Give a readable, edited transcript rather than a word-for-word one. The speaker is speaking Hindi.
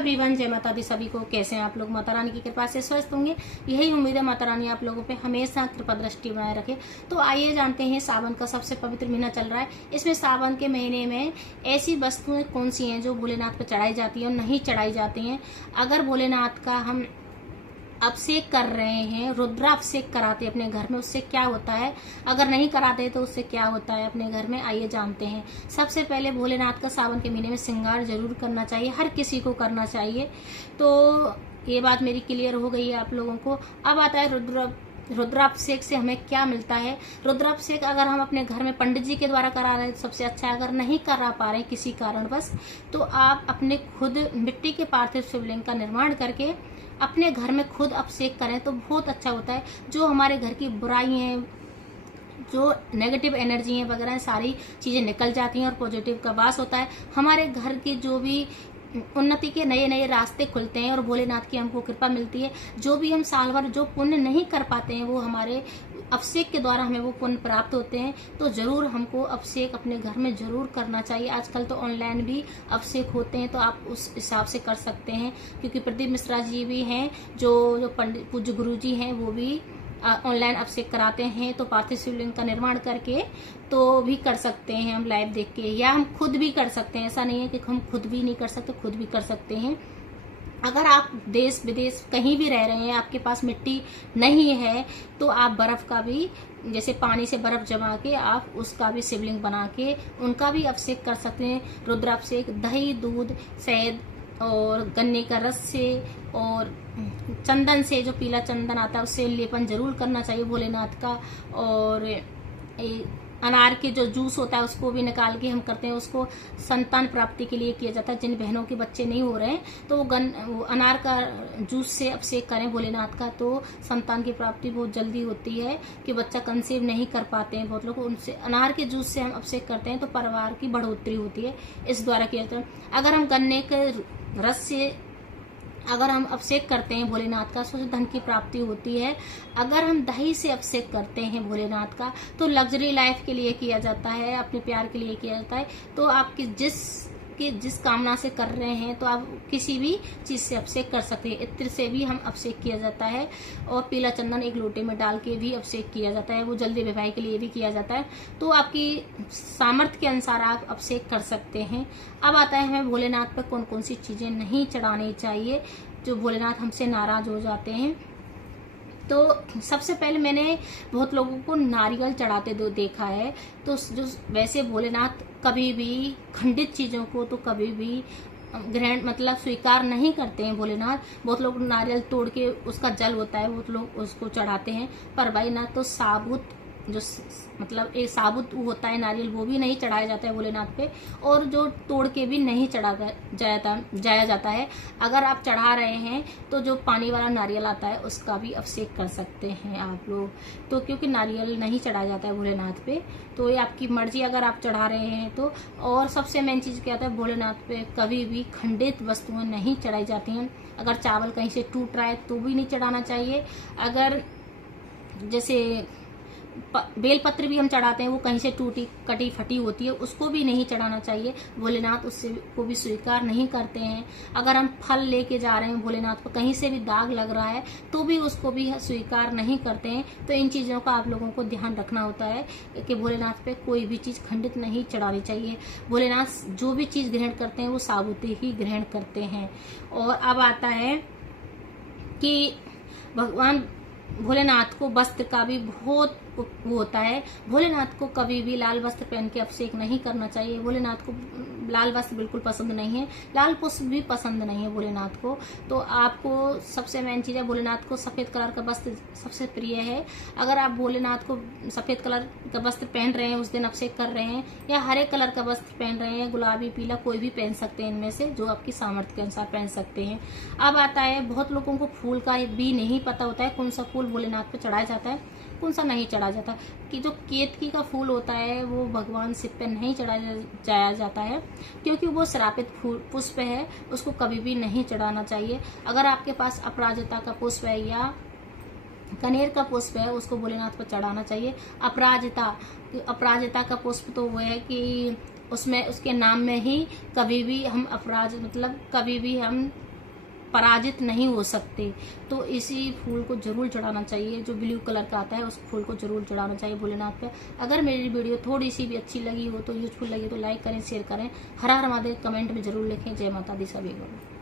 एवरीवन, जय माता दी सभी को। कैसे हैं आप लोग? माता रानी की कृपा से स्वस्थ होंगे, यही उम्मीद है। माता रानी आप लोगों पे हमेशा कृपा दृष्टि बनाए रखे। तो आइए जानते हैं, सावन का सबसे पवित्र महीना चल रहा है। इसमें सावन के महीने में ऐसी वस्तुएं कौन सी हैं जो भोलेनाथ पर चढ़ाई जाती हैं और नहीं चढ़ाई जाती हैं। अगर भोलेनाथ का हम अभिषेक कर रहे हैं, रुद्राभिषेक कराते हैं अपने घर में, उससे क्या होता है, अगर नहीं कराते तो उससे क्या होता है अपने घर में, आइए जानते हैं। सबसे पहले भोलेनाथ का सावन के महीने में श्रृंगार जरूर करना चाहिए, हर किसी को करना चाहिए। तो ये बात मेरी क्लियर हो गई है आप लोगों को। अब आता है रुद्राभिषेक से हमें क्या मिलता है। रुद्राभिषेक अगर हम अपने घर में पंडित जी के द्वारा करा रहे हैं तो सबसे अच्छा है। अगर नहीं करा पा रहे हैं किसी कारणवश, तो आप अपने खुद मिट्टी के पार्थिव शिवलिंग का निर्माण करके अपने घर में खुद अभिषेक करें तो बहुत अच्छा होता है। जो हमारे घर की बुराई हैं, जो नेगेटिव एनर्जी है वगैरह, सारी चीजें निकल जाती हैं और पॉजिटिव का वास होता है। हमारे घर की जो भी उन्नति के नए नए रास्ते खुलते हैं और भोलेनाथ की हमको कृपा मिलती है। जो भी हम साल भर जो पुण्य नहीं कर पाते हैं, वो हमारे अभिषेक के द्वारा हमें वो पुण्य प्राप्त होते हैं। तो जरूर हमको अभिषेक अपने घर में जरूर करना चाहिए। आजकल तो ऑनलाइन भी अभिषेक होते हैं, तो आप उस हिसाब से कर सकते हैं। क्योंकि प्रदीप मिश्रा जी भी हैं, जो पंडित पूज्य गुरु जी हैं, वो भी ऑनलाइन अभिषेक कराते हैं। तो पार्थिव शिवलिंग का निर्माण करके तो भी कर सकते हैं हम लाइव देख के, या हम खुद भी कर सकते हैं। ऐसा नहीं है कि हम खुद भी नहीं कर सकते, खुद भी कर सकते हैं। अगर आप देश विदेश कहीं भी रह रहे हैं, आपके पास मिट्टी नहीं है, तो आप बर्फ का भी, जैसे पानी से बर्फ जमा के आप उसका भी शिवलिंग बना के उनका भी अभिषेक कर सकते हैं। रुद्राभिषेक दही, दूध, शहद और गन्ने का रस से और चंदन से, जो पीला चंदन आता है उससे लेपन जरूर करना चाहिए भोलेनाथ का। और अनार के जो जूस होता है उसको भी निकाल के हम करते हैं, उसको संतान प्राप्ति के लिए किया जाता है। जिन बहनों के बच्चे नहीं हो रहे हैं तो वो अनार का जूस से अभिषेक करें भोलेनाथ का, तो संतान की प्राप्ति बहुत जल्दी होती है। कि बच्चा कंसीव नहीं कर पाते हैं बहुत लोग, उनसे अनार के जूस से हम अभिषेक करते हैं तो परिवार की बढ़ोतरी होती है, इस द्वारा किया जाता है। अगर हम गन्ने के रस से अगर हम अभिषेक करते हैं भोलेनाथ का, तो धन की प्राप्ति होती है। अगर हम दही से अभिषेक करते हैं भोलेनाथ का, तो लग्जरी लाइफ के लिए किया जाता है, अपने प्यार के लिए किया जाता है। तो आपकी जिस कामना से कर रहे हैं, तो आप किसी भी चीज से अभिषेक कर सकते हैं। इत्र से भी हम अभिषेक किया जाता है, और पीला चंदन एक लोटे में डाल के भी अभिषेक किया जाता है, वो जल्दी विवाह के लिए भी किया जाता है। तो आपकी सामर्थ्य के अनुसार आप अभिषेक कर सकते हैं। अब आता है हमें भोलेनाथ पर कौन कौन सी चीजें नहीं चढ़ानी चाहिए, जो भोलेनाथ हमसे नाराज हो जाते हैं। तो सबसे पहले मैंने बहुत लोगों को नारियल चढ़ाते देखा है। तो जो वैसे भोलेनाथ कभी भी खंडित चीजों को तो कभी भी ग्रहण मतलब स्वीकार नहीं करते हैं भोलेनाथ। बहुत लोग नारियल तोड़ के उसका जल होता है, बहुत लोग उसको चढ़ाते हैं। पर भाई ना, तो साबुत जो मतलब एक साबुत होता है नारियल, वो भी नहीं चढ़ाया जाता है भोलेनाथ पे, और जो तोड़ के भी नहीं जाया जाता है। अगर आप चढ़ा रहे हैं तो जो पानी वाला नारियल आता है उसका भी अभिषेक कर सकते हैं आप लोग। तो क्योंकि नारियल नहीं चढ़ाया जाता है भोलेनाथ पे, तो ये आपकी मर्जी अगर आप चढ़ा रहे हैं तो। और सबसे मेन चीज क्या होता है, भोलेनाथ पे कभी भी खंडित वस्तुएं नहीं चढ़ाई जाती हैं। अगर चावल कहीं से टूट रहा है तो भी नहीं चढ़ाना चाहिए। अगर जैसे बेलपत्र भी हम चढ़ाते हैं, वो कहीं से टूटी कटी फटी होती है, उसको भी नहीं चढ़ाना चाहिए। भोलेनाथ उससे को भी स्वीकार नहीं करते हैं। अगर हम फल लेके जा रहे हैं भोलेनाथ पर, कहीं से भी दाग लग रहा है तो भी उसको भी स्वीकार नहीं करते हैं। तो इन चीजों का आप लोगों को ध्यान रखना होता है कि भोलेनाथ पे कोई भी चीज खंडित नहीं चढ़ानी चाहिए। भोलेनाथ जो भी चीज ग्रहण करते हैं वो साबुत ही ग्रहण करते हैं। और अब आता है कि भगवान भोलेनाथ को वस्त्र का भी बहुत वो होता है। भोलेनाथ को कभी भी लाल वस्त्र पहन के अभिषेक नहीं करना चाहिए। भोलेनाथ को लाल वस्त्र बिल्कुल पसंद नहीं है, लाल पुष्प भी पसंद नहीं है भोलेनाथ को। तो आपको सबसे मेन चीज है, भोलेनाथ को सफेद कलर का वस्त्र सबसे प्रिय है। अगर आप भोलेनाथ को सफेद कलर का वस्त्र पहन रहे हैं, उस दिन अभिषेक कर रहे हैं, या हरे कलर का वस्त्र पहन रहे हैं, गुलाबी पीला कोई भी पहन सकते हैं, इनमें से जो आपकी सामर्थ्य के अनुसार पहन सकते हैं। अब आता है, बहुत लोगों को फूल का भी नहीं पता होता है कौन सा फूल भोलेनाथ पे चढ़ाया जाता है, कौन सा नहीं चढ़ाया जाता। कि जो केतकी का फूल होता है वो भगवान शिव पे नहीं चढ़ाया जाता है, क्योंकि वो श्रापित पुष्प है, उसको कभी भी नहीं चढ़ाना चाहिए। अगर आपके पास अपराजिता का पुष्प है या कनेर का पुष्प है, उसको भोलेनाथ पर चढ़ाना चाहिए। अपराजिता का पुष्प तो वो है कि उसमें उसके नाम में ही कभी भी हम अपराज मतलब कभी भी हम पराजित नहीं हो सकते। तो इसी फूल को जरूर चढ़ाना चाहिए, जो ब्लू कलर का आता है उस फूल को जरूर चढ़ाना चाहिए भोलेनाथ पे। अगर मेरी वीडियो थोड़ी सी भी अच्छी लगी हो, तो यूजफुल लगी तो लाइक करें, शेयर करें। हर हर महादेव कमेंट में जरूर लिखें। जय माता दी सभी को।